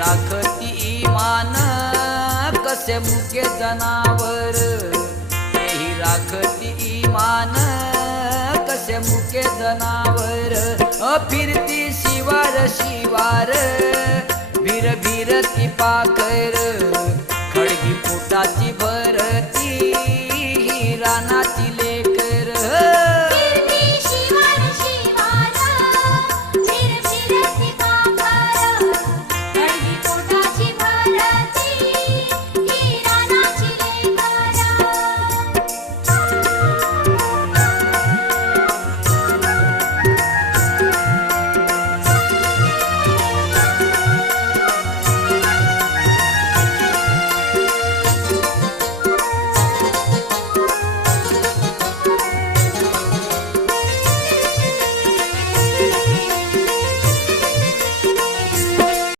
राखती ईमान कसे मुके जनावर, तेही राखती ईमान कसे मुके जनावर. फिरती शिवार शिवार, भिर भिरती पाखर,